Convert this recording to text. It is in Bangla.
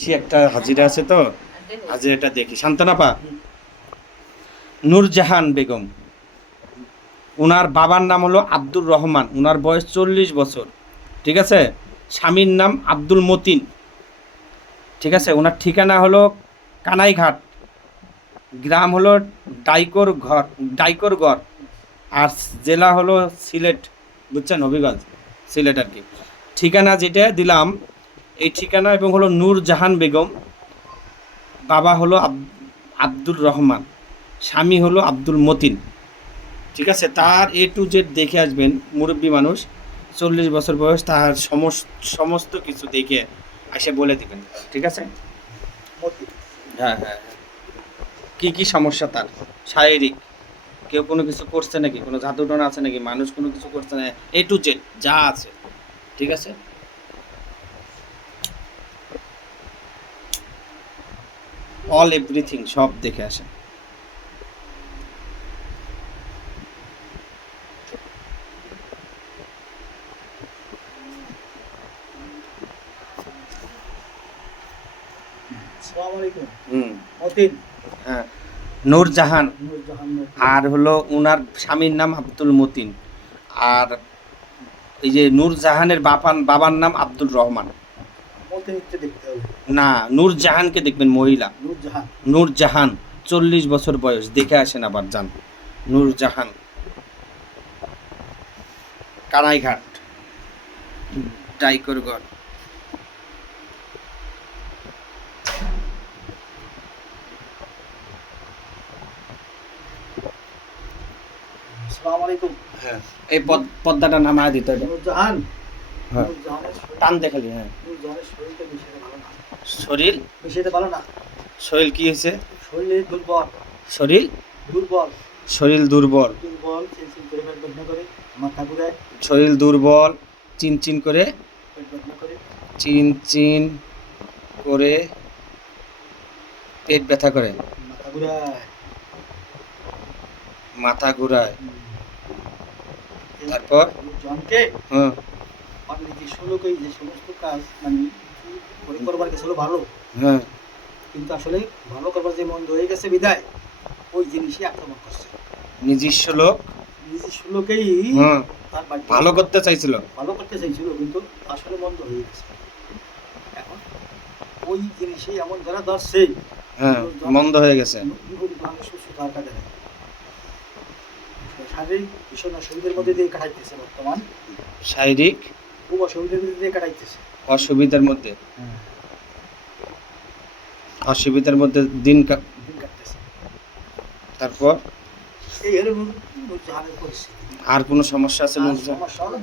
একটা হাজিরা আছে তো, হাজিরাটা দেখি। শান্তনাপা, নূরজাহান বেগম, ওনার বাবার নাম হলো আব্দুর রহমান, ওনার বয়স 40 বছর। ঠিক আছে, স্বামীর নাম আব্দুল মতিন। ঠিক আছে, ওনার ঠিকানা হলো কানাইঘাট, গ্রাম হলো ডাইকরগড়, আর জেলা হলো সিলেট। বুঝছেন, হবিগঞ্জ, সিলেট আর কি। ঠিকানা যেটা দিলাম এই ঠিকানা, এবং হলো নূরজাহান বেগম, বাবা হলো আব্দুর রহমান, স্বামী হলো আব্দুল মতিন। ঠিক আছে, তার A to Z দেখে আসবেন, মুরব্বী মানুষ, 40 বছর বয়স, তার সমস্ত কিছু দেখে এসে বলে দিবেন। ঠিক আছে, হ্যাঁ হ্যাঁ, কী কী সমস্যা তার, শারীরিক, কেউ কোনো কিছু করছে নাকি, কোনো জাদুটনা আছে নাকি, মানুষ কোনো কিছু করছে না, A to Z যা আছে। ঠিক আছে, অল এভরিথিং সব দেখে আসেন। হ্যাঁ, নূরজাহান, আর হলো ওনার স্বামীর নাম আব্দুল মতিন, আর এই যে নূরজাহানের বাবার নাম আব্দুর রহমান। না, নূরজাহানকে দেখবেন, মহিলা নূরজাহান, 40 বছর বয়স, দেখে আসেন আবার যান। নূরজাহান, কানাইঘাট, ডাইকরগড়। হ্যাঁ, এই পদ্মাটা নামায় দিতে হবে। হ্যাঁ, টান দেখালি। হ্যাঁ, শরীর শরীর কি হয়েছে? শরীর দুর্বল, শরীর দুর্বল, চিনচিন করে, চিনচিন করে পেট ব্যথা করে, মাথা ঘুরায়। তারপর হ্যাঁ, হ্যাঁ, কিন্তু আসলে ভালো করবার যে মন্দ হয়ে গেছে বিদায় ওই জিনিসই আক্রমণ করছে। নিজস্ব লোকেই তার ভালো করতে চাইছিল, কিন্তু আসলে মন্দ হয়ে গেছে। এখন ওই জিনিসই এমন যারা ধরছে, হ্যাঁ, মন্দ হয়ে গেছে। সুস্থতার কাজে লাগে। শারীরিক ভীষণ অসুবিধার মধ্যে দিয়ে কাটাইতেছে বর্তমান, শারীরিক খুব অসুবিধার মধ্যে দিয়ে কাটাইতেছে, অসুবিধার মধ্যে, অসুবিধার মধ্যে দিন কাটতেছে। তারপর এই হলো নূরজাহানের পরিস্থিতি। আর কোনো সমস্যা আছে? সমস্যা হলো